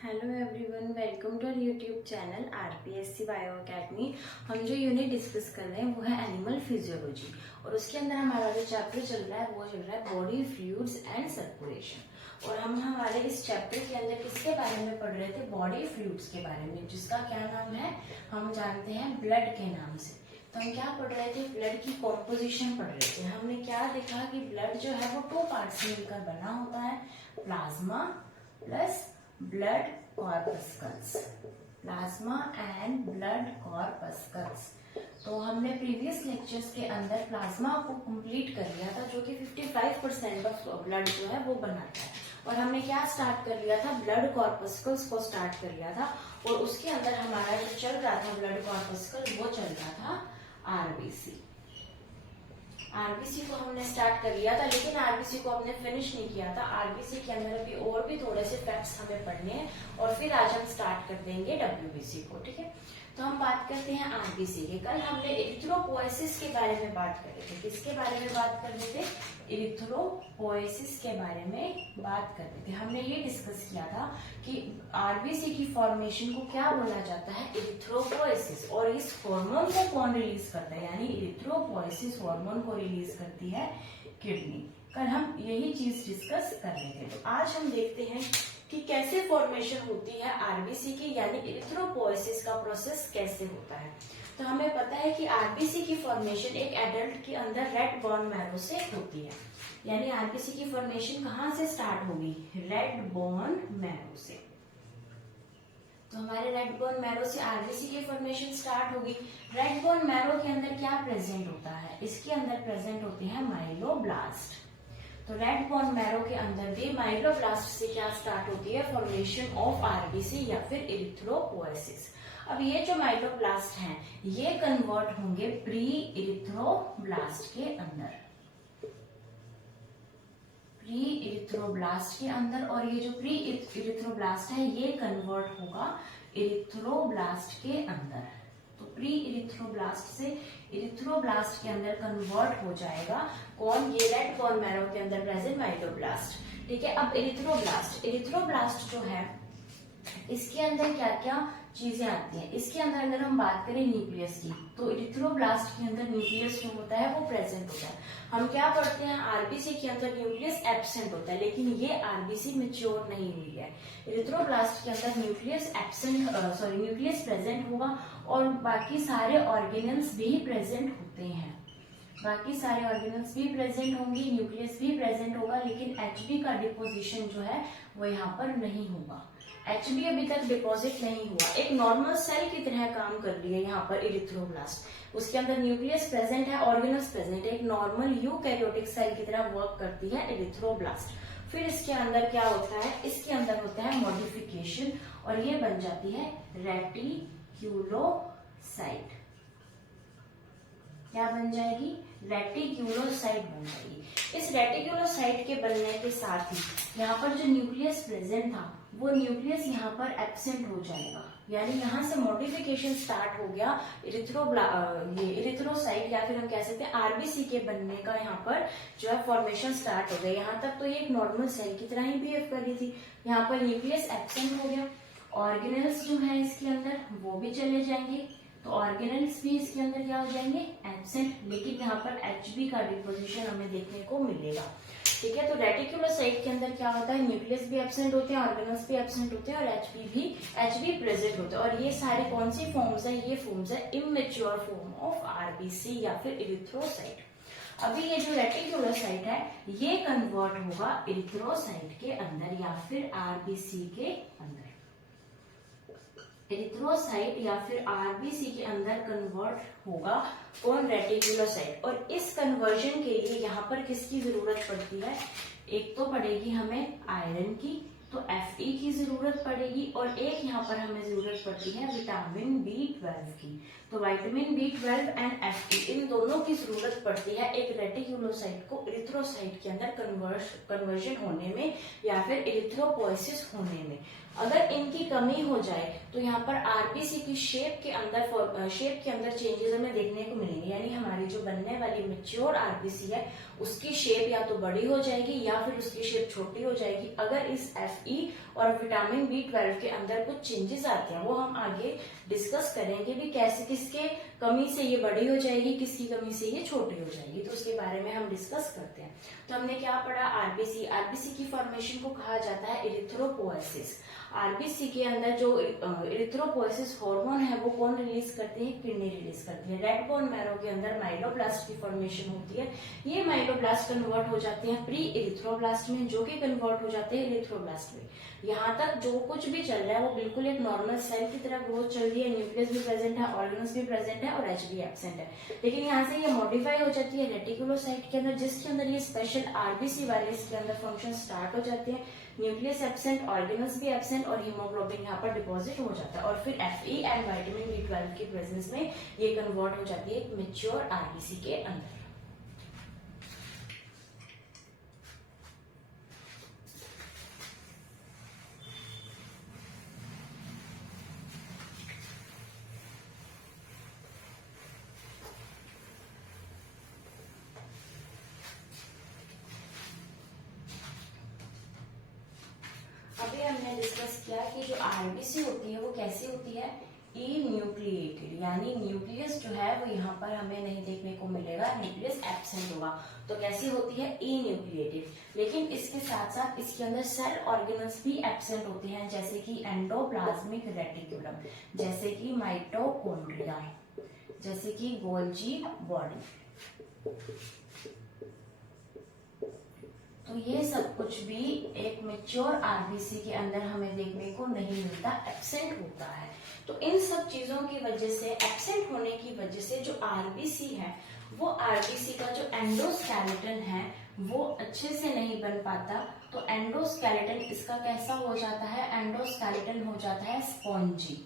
Hello everyone, welcome to our YouTube channel RPSC bio academy. हम जो unit discuss कर रहे हैं वो है एनिमल फिजियोलॉजी और उसके अंदर हमारा जो चैप्टर चल रहा है वो चल रहा है बॉडी फ्लूइड्स एंड सर्कुलेशन। और हम हमारे इस चैप्टर के अंदर किसके बारे में पढ़ रहे थे? बॉडी फ्लूइड्स के बारे में, जिसका क्या नाम है हम जानते हैं ब्लड के नाम से। तो हम क्या पढ़ रहे थे? ब्लड की कॉम्पोजिशन पढ़ रहे थे। हमने क्या देखा कि ब्लड जो है वो 2 पार्ट्स में मिलकर बना होता है, plasma plus blood corpuscles, plasma and blood corpuscles. तो हमने प्रीवियस लेक्चर्स के अंदर प्लाज्मा को कंप्लीट कर लिया था, जो कि 55% ऑफ ब्लड जो है वो बनाता है। और हमने क्या स्टार्ट कर लिया था? ब्लड कॉर्पस्कल्स को स्टार्ट कर लिया था। और उसके अंदर हमारा जो चल रहा था ब्लड कॉर्पस्कल, वो चल रहा था आरबीसी। आरबीसी को हमने स्टार्ट कर लिया था, लेकिन आरबीसी को हमने फिनिश नहीं किया था। आरबीसी के अंदर अभी और भी थोड़े से फैक्ट्स हमें पढ़ने हैं और फिर आज हम स्टार्ट कर देंगे डब्ल्यूबीसी को। ठीक है, तो हम बात करते हैं आरबीसी की। कल हमने इरिथ्रोपोएसिस के बारे में बात कर रहे थे। किसके बारे में बात कर रहे थे? इरिथ्रोपोएसिस के बारे में बात कर रहे थे। हमने ये डिस्कस किया था कि आरबीसी की फॉर्मेशन को क्या बोला जाता है? इरिथ्रोपोएसिस। और इस हार्मोन को कौन रिलीज करता है? यानी इरिथ्रोपोएसिस हार्मोन को रिलीज करती है किडनी। कल हम यही चीज डिस्कस कर रहे थे। तो आज हम देखते हैं कि कैसे फॉर्मेशन होती है आरबीसी की, यानी इरिथ्रोपोएसिस का प्रोसेस कैसे होता है। तो हमें पता है कि आरबीसी की फॉर्मेशन एक एडल्ट के अंदर रेड बोन मैरो से होती है। यानी आरबीसी की फॉर्मेशन कहाँ से स्टार्ट होगी? रेड बोन मैरो से। तो हमारे रेड बोन मैरो से आरबीसी की फॉर्मेशन स्टार्ट होगी। रेड बोन मैरो के अंदर क्या प्रेजेंट होता है? इसके अंदर प्रेजेंट होते हैं माइलोब्लास्ट। तो रेड बोन मैरो के अंदर भी माइलोब्लास्ट से क्या स्टार्ट होती है? फॉर्मेशन ऑफ आरबीसी या फिर इरिथ्रोपोएसिस। अब ये जो माइलोब्लास्ट हैं ये कन्वर्ट होंगे प्री इरिथ्रोब्लास्ट के अंदर, प्री इरिथ्रोब्लास्ट के अंदर। और ये जो प्री इरिथ्रोब्लास्ट है ये कन्वर्ट होगा इरिथ्रोब्लास्ट के अंदर। तो प्री इरिथ्रोब्लास्ट से इरिथ्रोब्लास्ट के अंदर कन्वर्ट हो जाएगा कौन? ये रेड बोन मैरो के अंदर प्रेजेंट माइलोब्लास्ट। ठीक है, अब इरिथ्रोब्लास्ट जो है इसके अंदर क्या क्या चीजें आती हैं? इसके अंदर अगर हम बात करें न्यूक्लियस की, तो इरिथ्रोब्लास्ट के अंदर न्यूक्लियस जो होता है वो प्रेजेंट होता है। हम क्या पढ़ते हैं? आरबीसी के अंदर न्यूक्लियस एब्सेंट होता है, लेकिन ये आरबीसी मैच्योर नहीं हुई है। इरिथ्रोब्लास्ट के अंदर न्यूक्लियस न्यूक्लियस प्रेजेंट होगा और बाकी सारे ऑर्गेनल्स भी प्रेजेंट होते हैं। बाकी सारे ऑर्गेनल्स भी प्रेजेंट होंगी, न्यूक्लियस भी प्रेजेंट होगा, लेकिन एचबी का डिपोजिशन जो है वो यहाँ पर नहीं होगा। एचबी अभी तक डिपॉजिट नहीं हुआ, एक नॉर्मल सेल की तरह काम कर रही है यहाँ पर इरिथ्रोब्लास्ट। उसके अंदर न्यूक्लियस प्रेजेंट है, ऑर्गेनल्स प्रेजेंट है, एक नॉर्मल यूकैरियोटिक सेल की तरह वर्क करती है इरिथ्रोब्लास्ट। फिर इसके अंदर क्या होता है? इसके अंदर होता है मॉडिफिकेशन और ये बन जाती है रेटिक्यूलोसाइट। क्या बन जाएगी? रेटिक्यूलोसाइट बन जाएगी। इस रेटिक्यूलोसाइट के बनने के साथ ही यहाँ पर जो न्यूक्लियस प्रेजेंट था वो न्यूक्लियस यहाँ पर एब्सेंट हो जाएगा। यानी यहाँ से मॉडिफिकेशन स्टार्ट हो गया इरिथ्रोसाइट या फिर हम कह सकते हैं आरबीसी के बनने का। यहाँ पर जो है फॉर्मेशन स्टार्ट हो गया। यहाँ तक तो ये एक नॉर्मल सेल की तरह ही बिहेव कर रही थी। यहाँ पर न्यूक्लियस एब्सेंट हो गया, ऑर्गेनल्स जो है इसके अंदर वो भी चले जाएंगे। तो ऑर्गेनल्स भी इसके अंदर क्या हो जाएंगे? एब्सेंट, लेकिन यहाँ पर एचबी का डिपोजिशन हमें देखने को मिलेगा। ठीक है, तो रेटिक्यूलोसाइट के अंदर क्या होता है? न्यूक्लियस भी एब्सेंट होते हैं, ऑर्गेनल्स भी एब्सेंट होते हैं और एचबी प्रेजेंट होते हैं। और ये सारे कौन सी फॉर्म्स है? ये फॉर्म्स है इमेच्योर फॉर्म ऑफ आरबीसी या फिर इरिथ्रोसाइट। अभी ये जो रेटिक्यूलोसाइट है ये कन्वर्ट होगा इरिथ्रोसाइट के अंदर या फिर आरबीसी के अंदर। इरिथ्रोसाइट या फिर आरबीसी के अंदर कन्वर्ट होगा कौन? रेटिक्यूलोसाइट। और इस कन्वर्जन के लिए यहाँ पर किसकी जरूरत पड़ती है? एक तो पड़ेगी हमें आयरन की, तो Fe की जरूरत पड़ेगी, और एक यहाँ पर हमें जरूरत पड़ती है विटामिन B12 की। तो विटामिन B12 एंड Fe इन दोनों की जरूरत पड़ती है एक रेटिक्यूलोसाइट को इरिथ्रोसाइट के अंदर कन्वर्जन होने में या फिर इरिथ्रोपोएसिस होने में। अगर इनकी कमी हो जाए तो यहाँ पर आरबीसी की शेप के अंदर चेंजेस हमें देखने को मिलेंगे। यानी हमारी जो बनने वाली मैच्योर आरबीसी है उसकी शेप या तो बड़ी हो जाएगी या फिर उसकी शेप छोटी हो जाएगी। अगर इस Fe और विटामिन विटामिन B12 के अंदर कुछ चेंजेस आते हैं, वो हम आगे डिस्कस करेंगे भी कैसे किसके कमी से ये बड़ी हो जाएगी, किसकी कमी से ये छोटी हो जाएगी, तो उसके बारे में हम डिस्कस करते हैं। तो हमने क्या पढ़ा, आरबीसी। आरबीसी की फॉर्मेशन को कहा जाता है इरिथ्रोपोएसिस। आरबीसी के अंदर जो इरिथ्रोपोएसिस हार्मोन है वो कौन रिलीज करते हैं, किडनी रिलीज करती है। रेड बोन मैरो के अंदर माइलोब्लास्ट की फॉर्मेशन होती है। ये माइलोब्लास्ट कन्वर्ट हो जाते हैं प्री इरिथ्रोब्लास्ट में, जो कि कन्वर्ट हो जाते हैं इरिथ्रोब्लास्ट में। यहाँ तक जो कुछ भी चल रहा है वो बिल्कुल एक नॉर्मल सेल की तरह ग्रोथ चल रही है। न्यूक्लियस भी प्रेजेंट है, ऑर्गन्स भी प्रेजेंट है और एच भी एब्सेंट है। लेकिन यहाँ से ये मॉडिफाई हो जाती है रेटिकुलोसाइट के अंदर, जिसके अंदर ये स्पेशल आरबीसी वाले इसके अंदर फंक्शन स्टार्ट हो जाते हैं। न्यूक्लियस एब्सेंट, ऑर्गेनल्स भी एब्सेंट और हीमोग्लोबिन यहाँ पर डिपॉजिट हो जाता है। और फिर Fe एंड विटामिन B12 की प्रेजेंस में ये कन्वर्ट हो जाती है एक मैच्योर आरबीसी के अंदर। अभी हमने डिस्कस किया कि जो आरबीसी होती है वो कैसी होती है, ई न्यूक्लिएटेड, यानी न्यूक्लियस जो है वो यहाँ पर हमें नहीं देखने को मिलेगा, न्यूक्लियस एब्सेंट होगा। तो कैसी होती है, ई न्यूक्लिएटेड। लेकिन इसके साथ साथ इसके अंदर सेल ऑर्गेनल्स भी एब्सेंट होते हैं, जैसे कि एंडोप्लाज्मिक रेटिकुलम, जैसे कि माइटोकॉन्ड्रिया, जैसे कि गोल्जी बॉडी। तो ये सब कुछ भी एक मैच्योर आरबीसी के अंदर हमें देखने को नहीं मिलता, एब्सेंट होता है। तो इन सब चीजों की वजह से, एब्सेंट होने की वजह से जो आरबीसी है वो आरबीसी का जो एंडोस्केलेटन है वो अच्छे से नहीं बन पाता। तो एंडोस्केलेटन इसका कैसा हो जाता है, एंडोस्केलेटन हो जाता है स्पॉन्जी।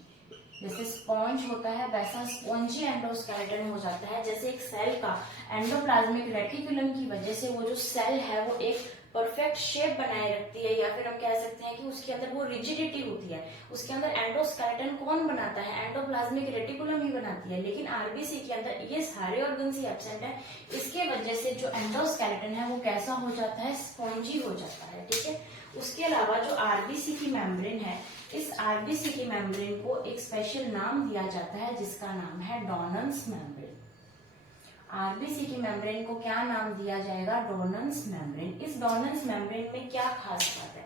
जैसे स्पॉन्ज होता है वैसा स्पॉन्जी एंडोस्केलेटन हो जाता है। जैसे एक सेल का एंडोप्लाज्मिक रेटिकुलम की वजह से वो जो सेल है वो एक परफेक्ट शेप बनाए रखती है, या फिर हम कह सकते हैं कि उसके अंदर वो रिजिडिटी होती है। उसके अंदर एंडोस्केलेटन कौन बनाता है, एंडोप्लाज्मिक रेटिकुलम ही बनाती है। लेकिन आरबीसी के अंदर ये सारे ऑर्गन्स ही एब्सेंट है, इसके वजह से जो एंडोस्केलेटन है वो कैसा हो जाता है, स्पॉन्जी हो जाता है। ठीक है। उसके अलावा जो आरबीसी की मेम्ब्रेन है, इस आरबीसी की मेम्ब्रेन को एक स्पेशल नाम दिया जाता है जिसका नाम है डोनन्स मेम्ब्रेन। आरबीसी की मेम्ब्रेन को क्या नाम दिया जाएगा, डोनन्स मेम्ब्रेन। इस डोनन्स मेम्ब्रेन में क्या खास बात है,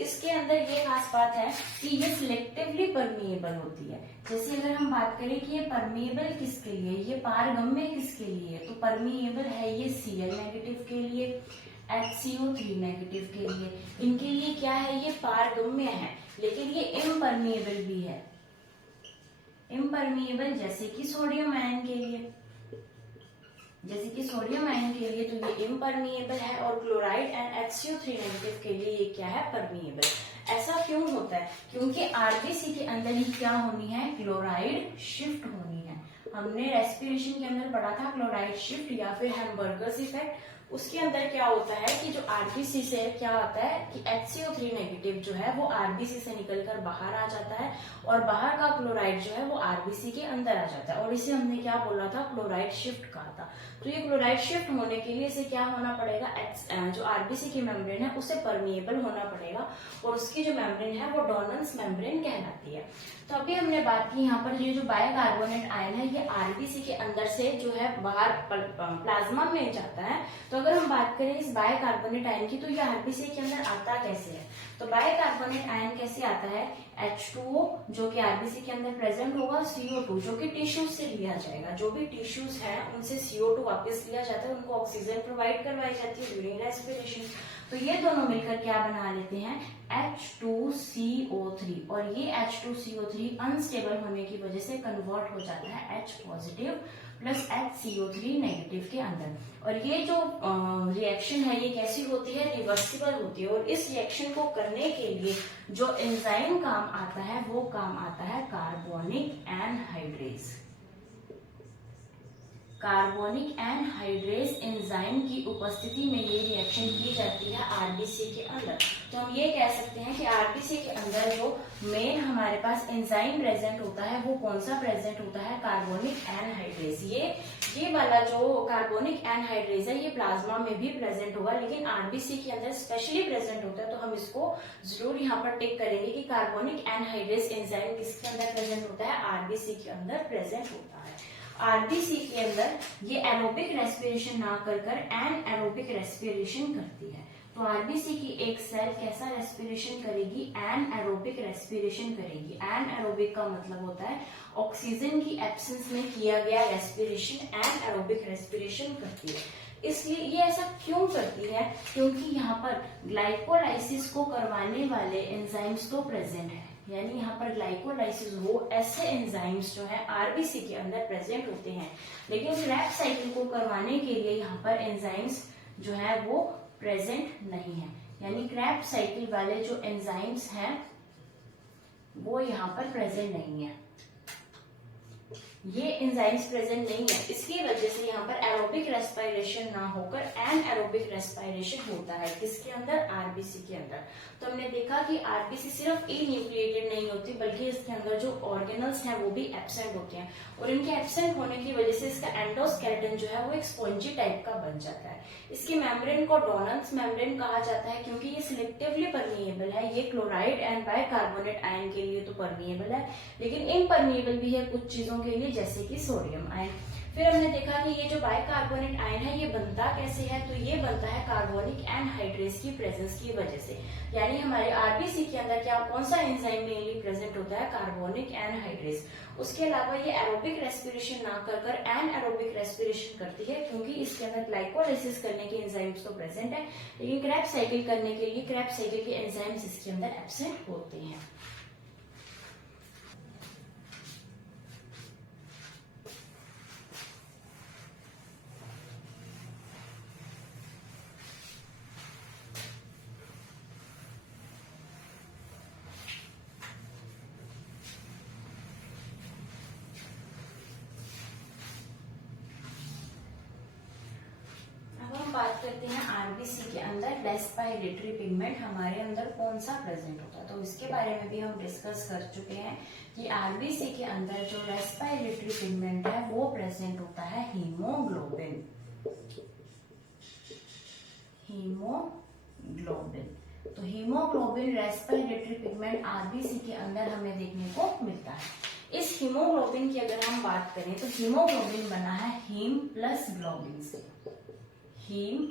इसके अंदर ये खास बात है कि ये सिलेक्टिवली परमिएबल होती है। जैसे अगर हम बात करें कि ये परमिएबल किसके लिए, ये पारगम्य किसके लिए, तो परमिएबल है ये Cl नेगेटिव के लिए, HCO3 नेगेटिव के लिए। इनके लिए क्या है, ये पारगम्य है, लेकिन ये इम्परमिएबल भी है। इम्परमिएबल जैसे कि सोडियम आयन के लिए, जैसे कि सोडियम आयन के लिए तो ये इम्परमिएबल है, और क्लोराइड एंड HCO3 नेगेटिव के लिए ये क्या है, परमिएबल। ऐसा क्यों होता है, क्योंकि आरबीसी के अंदर ही क्या होनी है, क्लोराइड शिफ्ट होनी है। हमने रेस्पिरेशन के अंदर पढ़ा था क्लोराइड शिफ्ट या फिर हैमबर्गर्स इफेक्ट। उसके अंदर क्या होता है कि जो आरबीसी से क्या होता है कि HCO3 नेगेटिव जो है वो आरबीसी से निकलकर बाहर आ जाता है, और बाहर का क्लोराइड जो है वो आरबीसी के अंदर आ जाता है, और इसे हमने क्या बोला था, क्लोराइड शिफ्ट कहा था। तो ये क्लोराइड शिफ्ट होने के लिए इसे क्या होना पड़ेगा, जो आरबीसी की मेम्ब्रेन है उसे परमिएबल होना पड़ेगा, और उसकी जो मेम्ब्रेन है वो डोनन्स मेम्ब्रेन कहलाती है। तो अभी हमने बात की यहाँ पर ये जो बाइकार्बोनेट आयन है ये आरबीसी के अंदर से जो है बाहर प्लाज्मा में जाता है। तो अगर हम बात करें इस बाइकार्बोनेट आयन की, तो ये आरबीसी के अंदर आता कैसे है, तो बाइकार्बोनेट आयन कैसे आता है, H2O जो कि आरबीसी के अंदर प्रेजेंट होगा, CO2 जो कि टिश्यूज से लिया जाएगा, जो भी टिश्यूज है उनसे CO2 वापस लिया जाता है, उनको ऑक्सीजन प्रोवाइड करवाई जाती है ड्यूरिंग रेस्पिरेशन। तो ये दोनों मिलकर क्या बना लेते हैं, H2CO3, और ये H2CO3 अनस्टेबल होने की वजह से कन्वर्ट हो जाता है H positive plus HCO3 negative के अंदर। और ये जो रिएक्शन है ये कैसी होती है, रिवर्सिबल होती है, और इस रिएक्शन को करने के लिए जो एंजाइम काम आता है वो काम आता है carbonic anhydrase. Carbonic anhydrase enzyme की उपस्थिति में ये रिएक्शन की जाती है आरबीसी के अंदर। तो हम ये कह सकते हैं कि आरबीसी के अंदर जो मेन हमारे पास एंजाइम प्रेजेंट होता है वो कौन सा प्रेजेंट होता है, कार्बोनिक एनहाइड्रेज। ये ये वाला जो कार्बोनिक एनहाइड्रेज है ये प्लाज्मा में भी प्रेजेंट होगा, लेकिन आरबीसी के अंदर स्पेशली प्रेजेंट होता है। तो हम इसको जरूर यहाँ पर टिक करेंगे कि कार्बोनिक एनहाइड्रेज एंजाइम किसके अंदर प्रेजेंट होता है, आरबीसी के अंदर प्रेजेंट होता है। आरबीसी के अंदर ये एरोबिक रेस्पिरेशन ना कर एन एरोबिक रेस्पिरेशन करती है। तो आरबीसी की एक सेल कैसा रेस्पिरेशन करेगी, एन एरोबिक रेस्पिरेशन करेगी। एन एरोबिक का मतलब होता है ऑक्सीजन की एब्सेंस में किया गया रेस्पिरेशन, एन एरोबिक रेस्पिरेशन करती है। इसलिए ये ऐसा क्यों करती है, क्योंकि यहाँ पर ग्लाइकोलाइसिस को करवाने वाले एंजाइम्स तो प्रेजेंट है, यानी यहाँ पर ग्लाइकोलाइसिस हो ऐसे एंजाइम्स जो है आरबीसी के अंदर प्रेजेंट होते हैं, लेकिन क्रैब साइकिल को करवाने के लिए यहाँ पर एंजाइम्स जो है वो प्रेजेंट नहीं है। यानी क्रैब साइकिल वाले जो एंजाइम्स हैं वो यहाँ पर प्रेजेंट नहीं है, ये एंजाइम्स प्रेजेंट नहीं है। इसकी वजह से यहाँ पर एरोबिक रेस्पिरेशन ना होकर एन एरोबिक रेस्पिरेशन होता है। किसके अंदर, आरबीसी के अंदर। तो हमने देखा कि आरबीसी सिर्फ ए न्यूक्लिएटेड नहीं होती, बल्कि इसके अंदर जो ऑर्गेनल्स हैं वो भी एब्सेंट होते हैं, और इनके एब्सेंट होने की वजह से इसका एंडोस्केलेटन जो है वो एक स्पॉन्जी टाइप का बन जाता है। इसकी मेम्ब्रेन को डोनल्स मेम्ब्रेन कहा जाता है, क्योंकि ये सिलेक्टिवली परमिएबल है। ये क्लोराइड एंड बाइकार्बोनेट आयन के लिए तो परमिएबल है, लेकिन इम्परमिएबल भी है कुछ चीजों के लिए, जैसे कि सोडियम आयन। फिर हमने देखा कि ये जो बाइकार्बोनेट आयन है ये बनता कैसे है, तो ये बनता है कार्बोनिक एनहाइड्रेज की प्रेजेंस की वजह से। यानी हमारे आरबीसी के अंदर क्या, कौन सा एंजाइम मेनली प्रेजेंट होता है, कार्बोनिक एनहाइड्रेज। उसके अलावा ये एरोबिक रेस्पिरेशन ना कर एन एरोबिक रेस्पिरेशन करती है, क्योंकि इसके अंदर ग्लाइकोलाइसिस करने के एंजाइम्स तो प्रेजेंट है, लेकिन क्रैब साइकिल करने के लिए क्रैब साइकिल के एंजाइम्स इसके अंदर एब्सेंट होते हैं। बात करते हैं आरबीसी के अंदर रेस्पिरेटरी पिगमेंट हमारे अंदर कौन सा प्रेजेंट होता है। तो इसके बारे में भी हम डिस्कस कर चुके हैं कि आरबीसी के अंदर जो रेस्पिरेटरी पिगमेंट है वो प्रेजेंट होता है हीमोग्लोबिन। हीमोग्लोबिन, तो हीमोग्लोबिन रेस्पिरेटरी पिगमेंट आरबीसी के अंदर हमें देखने को मिलता है। इस हीमोग्लोबिन की अगर हम बात करें तो हीमोग्लोबिन बना है हीम प्लस ग्लोबिन से। हीम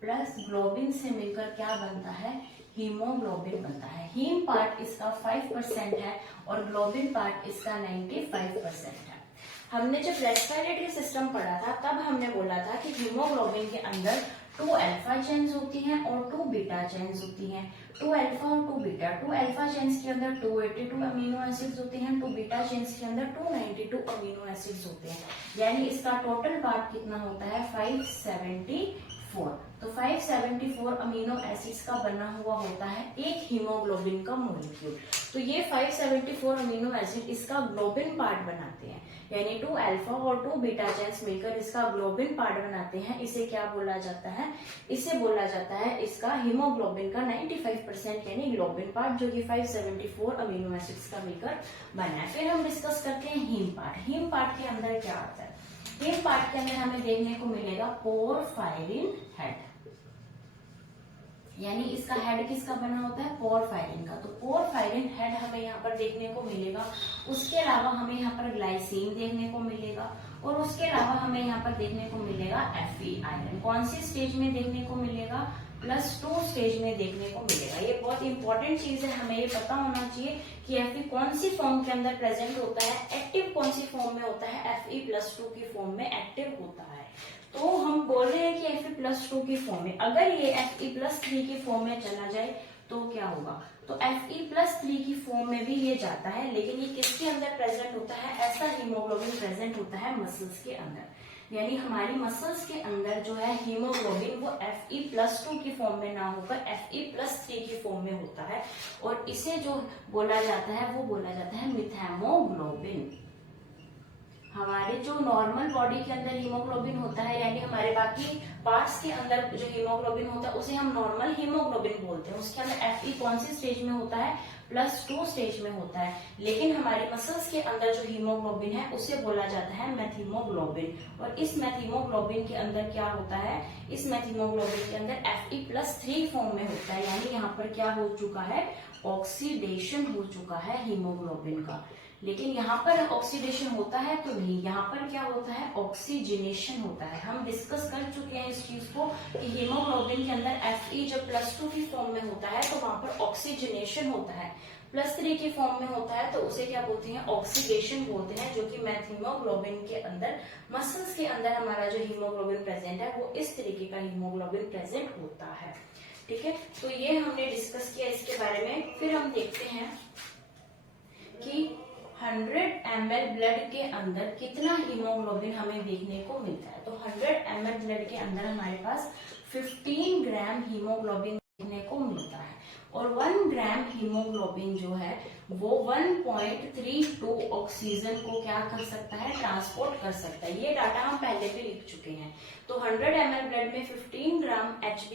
प्लस ग्लोबिन से मिलकर क्या बनता है, हीमोग्लोबिन बनता है। हीम पार्ट इसका 5% है और ग्लोबिन पार्ट इसका 95% है। हमने जब रेस्पिरेटरी सिस्टम पढ़ा था तब हमने बोला था कि हीमोग्लोबिन के अंदर 2 अल्फा चेन्स होती हैं और 2 बीटा चेन्स होती हैं। 2 अल्फा और 2 बीटा। 2 अल्फा चेन्स के अंदर 282 अमीनो एसिड्स होते हैं, 2 बीटा चेन्स के अंदर 292 अमीनो एसिड्स होते हैं। यानी इसका टोटल पार्ट कितना होता है, 574। तो 574 अमीनो एसिड्स का बना हुआ होता है एक हीमोग्लोबिन का मॉलिक्यूल। तो ये 574 अमीनो एसिड इसका ग्लोबिन पार्ट बनाते हैं, यानी 2 अल्फा और 2 बीटा चेन्स मिलकर इसका ग्लोबिन पार्ट बनाते हैं। इसे क्या बोला जाता है, इसे बोला जाता है इसका हीमोग्लोबिन का 95% यानी ग्लोबिन पार्ट, जो कि 574 अमीनो एसिड्स का मिलकर बना है। फिर हम डिस्कस करते हैं हीम पार्ट। हीम पार्ट के अंदर क्या आता है, हीम पार्ट के अंदर हमें देखने को मिलेगा पोरफायरिन हेड, यानी इसका हेड किसका बना होता है, पोरफायरिन का। तो पोरफायरिन हेड हमें यहाँ पर देखने को मिलेगा। उसके अलावा हमें यहाँ पर ग्लाइसिन देखने को मिलेगा, और उसके अलावा हमें यहाँ पर देखने को मिलेगा Fe आयरन। कौन सी स्टेज में देखने को मिलेगा, +2 स्टेज में देखने को मिलेगा। ये बहुत इंपॉर्टेंट चीज है, हमें ये पता होना चाहिए कि Fe कौन सी फॉर्म के अंदर प्रेजेंट होता है, एक्टिव कौन सी फॉर्म में होता है, Fe+2 की फॉर्म में एक्टिव होता है। तो हम बोल रहे हैं कि Fe+2 की फॉर्म में, अगर ये Fe+3 की फॉर्म में चला जाए तो क्या होगा, तो Fe+3 की फॉर्म में भी ये जाता है, लेकिन ये किसके अंदर प्रेजेंट होता है, ऐसा हीमोग्लोबिन प्रेजेंट होता है मसल्स के अंदर। यानी हमारी मसल्स के अंदर जो है हीमोग्लोबिन वो Fe+2 की फॉर्म में ना होकर Fe+3 की फॉर्म में होता है, और इसे जो बोला जाता है वो बोला जाता है मिथैमोग्लोबिन। हमारे जो नॉर्मल बॉडी के अंदर हीमोग्लोबिन होता है, यानी हमारे बाकी पार्ट्स के अंदर जो हीमोग्लोबिन होता है उसे हम नॉर्मल हीमोग्लोबिन बोलते हैं। उसके अंदर Fe कौन सी स्टेज में होता है, +2 स्टेज में होता है। लेकिन हमारे मसल्स के अंदर जो हीमोग्लोबिन है उसे बोला जाता है मेथिमोग्लोबिन। और इस मेथिमोग्लोबिन के अंदर क्या होता है, इस मेथिमोग्लोबिन के अंदर Fe+3 फॉर्म में होता है, यानी यहाँ पर क्या हो चुका है, ऑक्सीडेशन हो चुका है हीमोग्लोबिन का। लेकिन यहाँ पर ऑक्सीडेशन होता है तो नहीं, यहाँ पर क्या होता है, ऑक्सीजनेशन होता है। हम डिस्कस कर चुके हैं इस चीज को कि हीमोग्लोबिन के अंदर Fe जब +2 की फॉर्म में होता है तो वहां पर ऑक्सीजनेशन होता है, +3 की फॉर्म में होता है तो उसे क्या बोलते हैं, ऑक्सीडेशन बोलते हैं। जो कि मेथिमोग्लोबिन के अंदर, मसल्स के अंदर हमारा जो हीमोग्लोबिन प्रेजेंट है वो इस तरीके का हीमोग्लोबिन प्रेजेंट होता है। ठीक है, तो ये हमने डिस्कस किया इसके बारे में। फिर हम देखते हैं कि 100 ml ब्लड के अंदर कितना हीमोग्लोबिन हमें देखने को मिलता है। तो 100 ml ब्लड के अंदर हमारे पास 15 ग्राम हीमोग्लोबिन देखने को मिलता है। और 1 ग्राम हीमोग्लोबिन जो है वो 1.32 ऑक्सीजन को क्या कर सकता है, ट्रांसपोर्ट कर सकता है। ये डाटा हम पहले भी लिख चुके हैं। तो 100 ml ब्लड में 15 ग्राम HB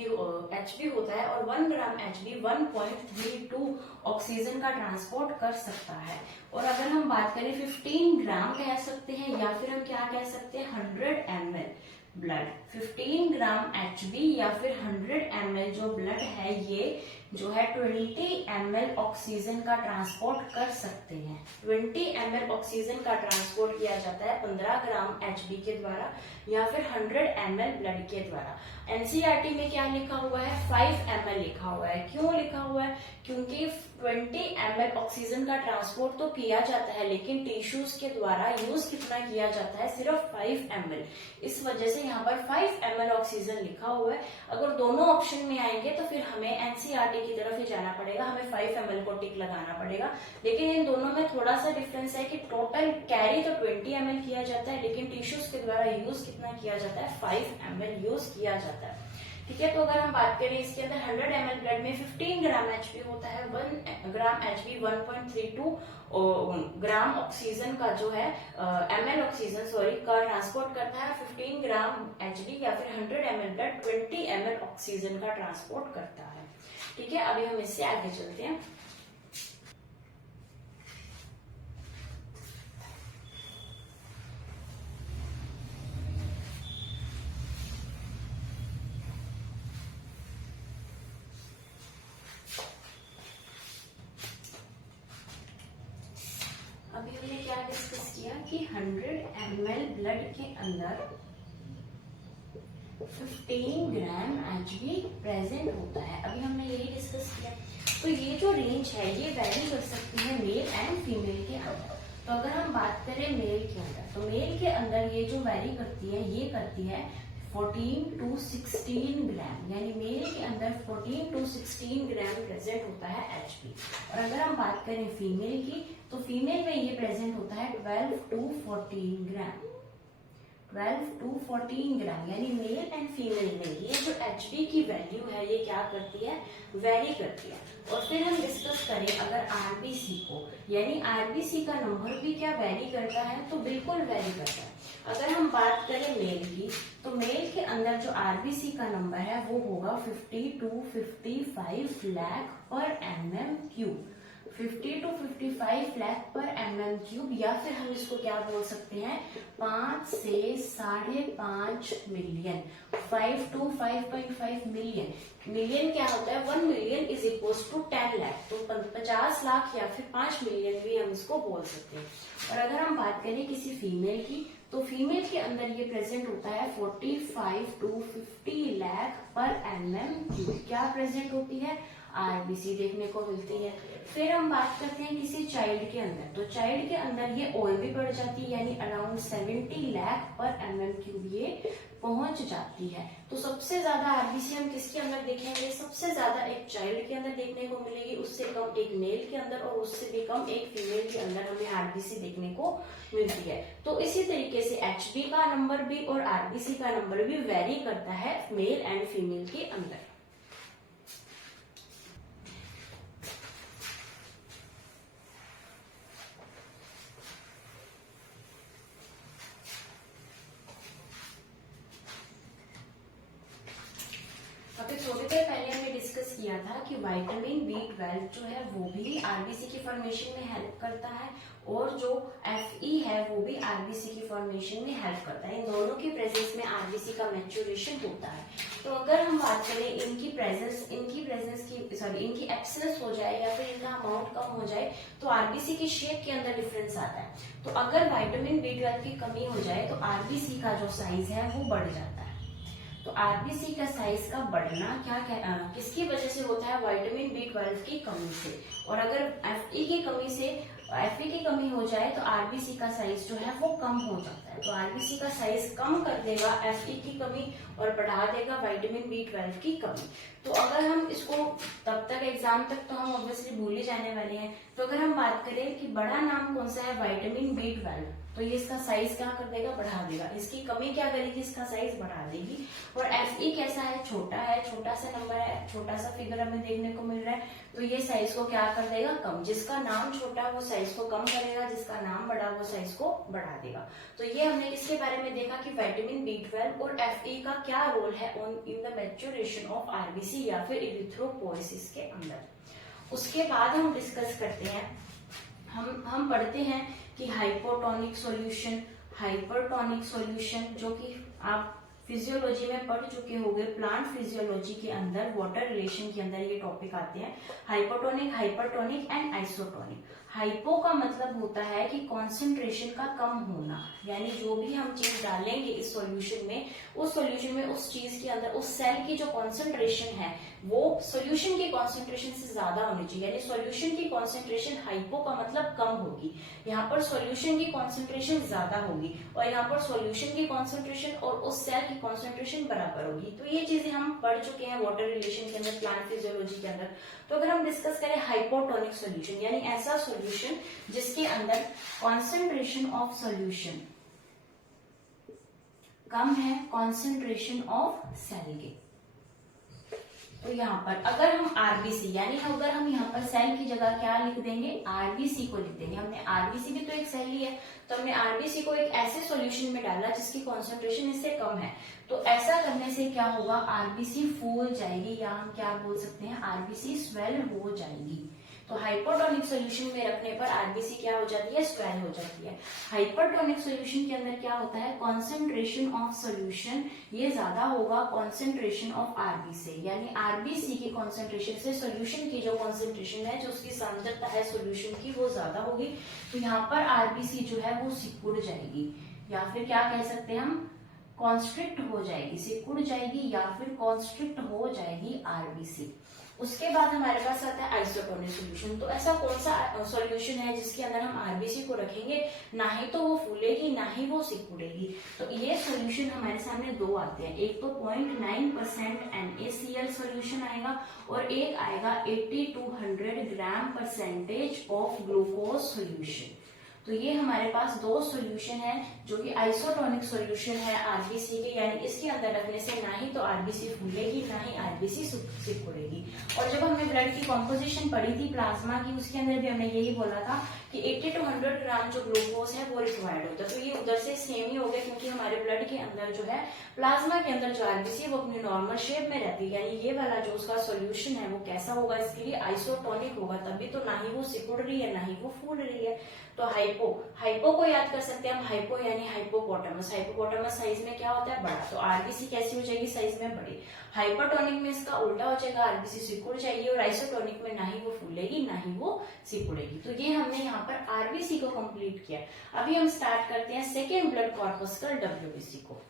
होता है और 1 ग्राम HB 1.32 ऑक्सीजन का ट्रांसपोर्ट कर सकता है। और अगर हम बात करें 15 ग्राम कह सकते हैं या फिर हम क्या कह सकते हैं, 100 ml ब्लड, 15 ग्राम HB या फिर 100 ml जो ब्लड है ये जो है 20 ml ऑक्सीजन का ट्रांसपोर्ट कर सकते हैं। 20 ml ऑक्सीजन का ट्रांसपोर्ट किया जाता है 15 ग्राम HB के द्वारा या फिर 100 ml ब्लड के द्वारा। एनसीईआरटी में क्या लिखा हुआ है, 5 ml लिखा हुआ है। क्यों लिखा हुआ है, क्योंकि 20 ml ऑक्सीजन का ट्रांसपोर्ट तो किया जाता है लेकिन टिश्यूज के द्वारा यूज कितना किया जाता है, सिर्फ 5 ml। इस वजह से यहाँ पर 5 ml ऑक्सीजन लिखा हुआ है। अगर दोनों ऑप्शन में आएंगे तो फिर हमें एनसीईआरटी की तरफ ही जाना पड़ेगा, हमें 5 ml को टिक लगाना पड़ेगा। लेकिन इन दोनों में थोड़ा सा डिफरेंस है कि टोटल कैरी तो 20 ml किया जाता है लेकिन टिश्यूज के द्वारा यूज कितना किया जाता है, 5 ml यूज किया जाता है। ठीक है, तो अगर हम बात करें इसके अंदर 100 ml ब्लड में 15 ग्राम HB होता है, 1 ग्राम HB 1.32 ग्राम ऑक्सीजन का जो है ml ऑक्सीजन का ट्रांसपोर्ट करता है। 15 ग्राम HB या फिर 100 ml ब्लड 20 ml ऑक्सीजन का ट्रांसपोर्ट करता है। ठीक है, अभी हम इससे आगे चलते हैं। अभी हमने क्या डिस्कस किया कि 100 ml ब्लड के अंदर 15 ग्राम HB प्रेजेंट होता है। अभी हमने यही डिस्कस किया। तो ये जो रेंज है ये वैरी कर सकती है मेल एंड फीमेल के अंदर। तो अगर हम बात करें मेल के अंदर, तो मेल के अंदर ये जो वैरी करती है ये करती है 14 to 16 ग्राम, यानी मेल के अंदर 14 to 16 ग्राम प्रेजेंट होता है HB। और अगर हम बात करें फीमेल की, तो फीमेल में ये प्रेजेंट होता है 12 to 14 ग्राम, 12 to 14 ग्राम, यानी मेल एंड फीमेल में ये जो HB की वैल्यू है ये क्या करती है, वेरी करती है। और फिर हम डिस्कस करें अगर RBC को, यानी RBC का नंबर भी क्या वेरी करता है, तो बिल्कुल वेरी करता है। अगर हम बात करें मेल की, तो मेल के अंदर जो RBC का नंबर है वो होगा 50 to 55 लाख पर mm³, 50 to 55 लाख पर mm³, या फिर हम इसको क्या बोल सकते हैं, 5 से 5.5 मिलियन, 5 to 5.5 मिलियन। मिलियन क्या होता है, 1 million is equal to 10 lakh, तो 50 लाख या फिर 5 मिलियन भी हम इसको बोल सकते हैं। और अगर हम बात करें किसी फीमेल की, तो फीमेल के अंदर ये प्रेजेंट होता है 45 to 50 लाख पर mm³, क्या प्रेजेंट होती है, RBC देखने को मिलती है। फिर हम बात करते हैं किसी चाइल्ड के अंदर, तो चाइल्ड के अंदर ये और भी बढ़ जाती है, यानी अराउंड 70 लाख पर mm³ ये पहुंच जाती है। तो सबसे ज्यादा RBC हम किसके अंदर देखेंगे, सबसे ज्यादा एक चाइल्ड के अंदर देखने को मिलेगी, उससे कम एक मेल के अंदर और उससे भी कम एक फीमेल के अंदर हमें RBC देखने को मिलती है। तो इसी तरीके से HB का नंबर भी और RBC का नंबर भी वेरी करता है मेल एंड फीमेल के अंदर। देर पहले हमने डिस्कस किया था कि विटामिन B12 जो है वो भी आरबीसी की फॉर्मेशन में हेल्प करता है और जो Fe है वो भी आरबीसी की फॉर्मेशन में हेल्प करता है। इन दोनों की प्रेजेंस में आरबीसी का मैच्योरेशन होता है। तो अगर हम बात करें इनकी प्रेजेंस इनकी एब्सेंस हो जाए या फिर इनका अमाउंट कम हो जाए तो आरबीसी की शेप के अंदर डिफरेंस आता है। तो अगर विटामिन B12 की कमी हो जाए तो आरबीसी का जो साइज है वो बढ़ जाता है। तो आरबीसी का साइज का बढ़ना किसकी वजह से होता है? विटामिन B12 की कमी से। और अगर Fe की कमी हो जाए तो आरबीसी का साइज जो है वो कम हो जाता है। तो आरबीसी का साइज कम कर देगा Fe की कमी और बढ़ा देगा विटामिन B12 की कमी। तो अगर हम इसको तब तक एग्जाम तक तो हम ऑब्वियसली भूल ही जाने वाले हैं। तो अगर हम बात करें कि बड़ा नाम कौन सा है? विटामिन B12, तो ये इसका साइज क्या कर देगा? बढ़ा देगा। इसकी कमी क्या करेगी? इसका साइज बढ़ा देगी। और Fe कैसा है? छोटा है, छोटा सा नंबर है, छोटा सा फिगर हमें देखने को मिल रहा है, तो ये साइज को क्या कर देगा? कम। जिसका नाम छोटा वो साइज को कम करेगा, जिसका नाम बड़ा वो साइज को बढ़ा देगा। तो ये हमने किसके बारे में देखा कि विटामिन B12 और Fe का क्या रोल है in the maturation of RBC या फिर इरिथ्रोपोइसिस के अंदर। उसके बाद हम डिस्कस करते हैं, हम पढ़ते हैं कि हाइपोटोनिक सॉल्यूशन, हाइपरटोनिक सॉल्यूशन, जो कि आप फिजियोलॉजी में पढ़ चुके होंगे। प्लांट फिजियोलॉजी के अंदर वाटर रिलेशन के अंदर ये टॉपिक आते हैं, hypotonic, hypertonic and isotonic. Hypo का मतलब होता है कि कॉन्सेंट्रेशन का कम होना, यानी जो भी हम चीज डालेंगे इस सॉल्यूशन में, उस चीज के अंदर उस सेल की जो कॉन्सेंट्रेशन है वो सॉल्यूशन की कॉन्सेंट्रेशन से ज्यादा होनी चाहिए। यानी सॉल्यूशन की कॉन्सेंट्रेशन, हाइपो का मतलब कम होगी, यहाँ पर सॉल्यूशन की कॉन्सेंट्रेशन ज्यादा होगी और यहाँ पर सॉल्यूशन की कॉन्सेंट्रेशन और उस सेल की कॉन्सेंट्रेशन बराबर होगी। तो ये चीजें हम पढ़ चुके हैं वाटर रिलेशन के अंदर, प्लांट फिजियोलॉजी के अंदर। तो अगर हम डिस्कस करें हाइपोटोनिक सॉल्यूशन, यानी ऐसा सॉल्यूशन जिसके अंदर कॉन्सेंट्रेशन ऑफ सॉल्यूशन कम है कॉन्सेंट्रेशन ऑफ सेल के। तो यहाँ पर अगर हम आरबीसी, यानी अगर हम यहाँ पर सेल की जगह क्या लिख देंगे? आरबीसी को लिख देंगे। हमने आरबीसी भी तो एक सेल ही है, तो हमने आरबीसी को एक ऐसे सॉल्यूशन में डाला जिसकी कॉन्सेंट्रेशन इससे कम है। तो ऐसा करने से क्या होगा? आरबीसी फूल जाएगी, या हम क्या बोल सकते हैं? आरबीसी स्वेल हो जाएगी। तो हाइपोटोनिक सॉल्यूशन में रखने पर आरबीसी क्या हो जाती है? स्वेल हो जाती है। हाइपरटोनिक सॉल्यूशन के अंदर क्या होता है? कॉन्सेंट्रेशन ऑफ सॉल्यूशन ये ज्यादा होगा कॉन्सेंट्रेशन ऑफ आरबी से, यानी आरबीसी की कॉन्सेंट्रेशन से सॉल्यूशन की जो कॉन्सेंट्रेशन है, जो उसकी सांद्रता है सॉल्यूशन की, वो ज्यादा होगी। तो यहाँ पर आरबीसी जो है वो सिकुड़ जाएगी, या फिर क्या कह सकते हैं हम? कॉन्स्ट्रिक्ट हो जाएगी, सिकुड़ जाएगी या फिर कॉन्स्ट्रिक्ट हो जाएगी आरबीसी। उसके बाद हमारे पास आता है आइसोटोनिक सॉल्यूशन। तो ऐसा कौन सा सॉल्यूशन है जिसके अंदर हम आरबीसी को रखेंगे, ना ही तो वो फूलेगी ना ही वो सिकुड़ेगी? तो ये सॉल्यूशन हमारे सामने दो आते हैं, एक तो 0.9% NaCl सॉल्यूशन आएगा और एक आएगा 80 to 100 gram percentage of glucose solution. तो ये हमारे पास दो सॉल्यूशन है जो कि आइसोटोनिक सॉल्यूशन है आरबीसी के, यानी इसके अंदर रखने से ना ही तो आरबीसी फूलेगी ना ही आरबीसी सिकुड़ेगी। और जब हमने ब्लड की कॉम्पोजिशन पढ़ी थी प्लाज्मा की, उसके अंदर भी हमने यही बोला था कि 80 to 100 ग्राम जो ग्लूकोज है वो रिक्वायर्ड होता है। तो ये उधर से सेम ही हो गया, क्योंकि हमारे ब्लड के अंदर जो है प्लाज्मा के अंदर जो आरबीसी है वो अपनी नॉर्मल शेप में रहती है, यानी ये वाला जो उसका सॉल्यूशन है वो कैसा होगा? इसके लिए आइसोटोनिक होगा, तभी तो ना ही वो सिकुड़ रही है ना ही वो फूल रही है। तो हाइपो को याद कर सकते हैं हम, हाइपो यानी हाइपोपोटामस। हाइपोपोटामस साइज में क्या होता है? बड़ा। तो आरबीसी कैसी हो जाएगी? साइज में बड़ी। हाइपरटोनिक में इसका उल्टा हो जाएगा, आरबीसी सिकुड़ जाएगी, और आइसोटोनिक में ना ही वो फूलेगी ना ही वो सिकुड़ेगी। तो ये हमने यहाँ पर आरबीसी को कंप्लीट किया। अभी हम स्टार्ट करते हैं सेकेंड ब्लड कॉर्पस का, डब्ल्यूबीसी को।